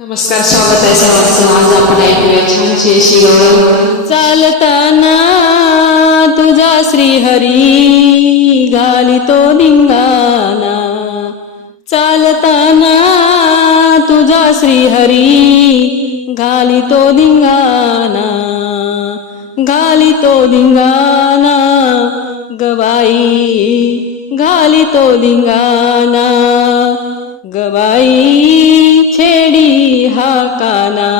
नमस्कार स्वागत आहे सर्वांचं. आज आपण ऐकूया छानशी अशी चालताना तुझा श्रीहरी घालितो धिंगाणा. चालताना तुझा श्रीहरी घालितो धिंगाणा. घालितो धिंगाणा गबाई घालितो धिंगाणा. गबाई छेडी हा काना.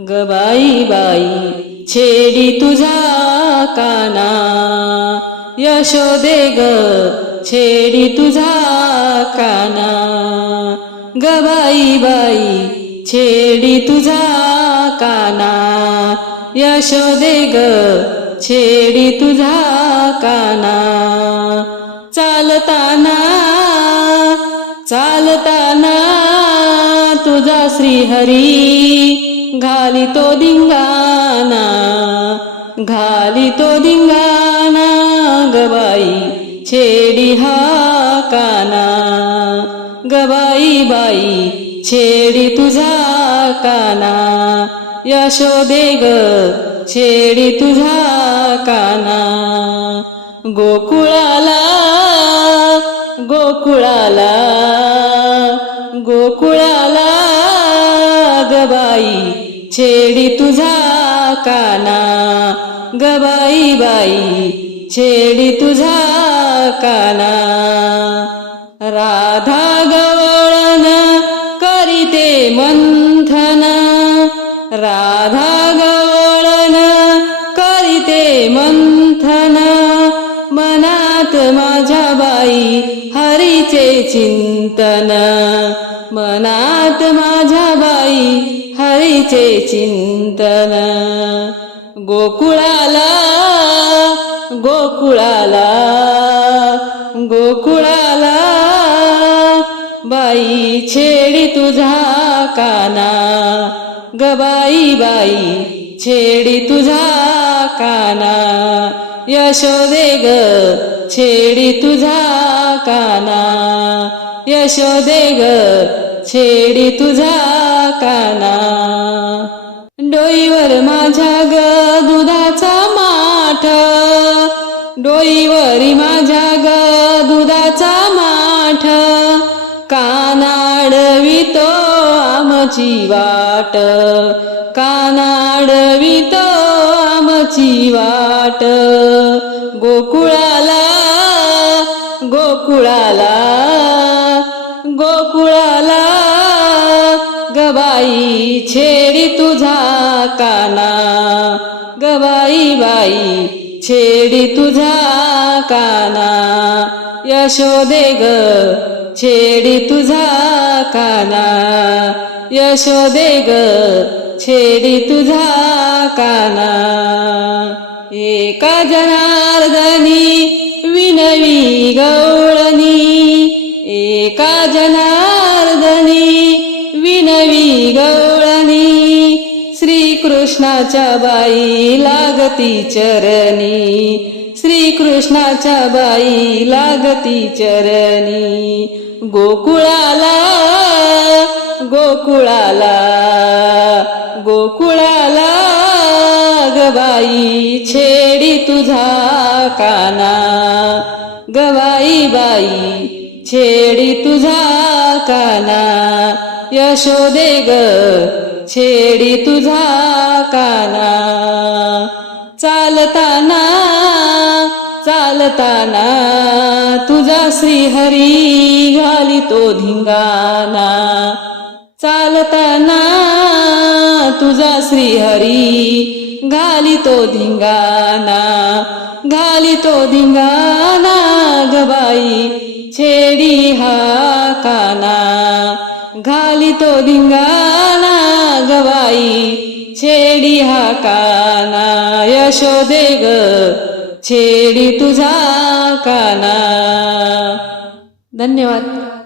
गबाई बाई छेडी तुझा काना. यशोदे ग छेडी तुझा काना. गबाई बाई छेडी तुझा काना. यशोदे ग छेडी तुझा काना. चालताना चालताना तुझा श्रीहरी घालितो धिंगाणा घालितो धिंगाणा गबाई छेडी हा काना. गबाई बाई छेडी तुझा काना. यशोदे ग छेडी तुझा काना. गोकुळाला गोकुळाला गोकुळाला गबाई छेडी तुझा काना. गबाई बाई छेडी तुझा काना. राधा गवळण करीते मंथन. राधा गवळण करीते मंथन. मनात माझ्या बाई हरीचे चिंतन. मनात माझ्या बाई हरीचे चिंतन. गोकुळाला गोकुळाला गोकुळाला बाई छेडी तुझा काना. गबाई बाई छेडी तुझा काना. यशोदे ग छेडी तुझा काना. यशोदे ग छेडी तुझा काना. डोईवर माझ्या ग दुधाचा माठ. डोईवरी माझ्या ग दुधाचा माठ. कानाडवितो आमची वाट. कानाडवितो आमची वाट. गोकुळाला गोकुळाला गबाई छेडी तुझा काना. गबाई बाई छेडी तुझा काना. यशोदे ग छेडी तुझा काना. यशोदे ग छेडी तुझा काना. एका जनार्दनी विनवी गौ जनार्दनी विनवी गवळणी श्रीकृष्णाच्या बाई लागती चरणी श्रीकृष्णाच्या बाई लागती चरणी. गोकुळाला गोकुळाला गोकुळाला गबाई छेडी तुझा काना. गवाई बाई छेडी तुझा काना यशोदे ग. छेडी तुझा काना. चालताना चालताना तुझा श्रीहरी घालितो धिंगाना चालताना तुझा श्रीहरी घालितो धिंगाणा. घालितो धिंगाना गबाई छेडी हा काना घालितो धिंगाना गवाई छेडी हा काना यशोदे ग छेडी तुझा काना. धन्यवाद.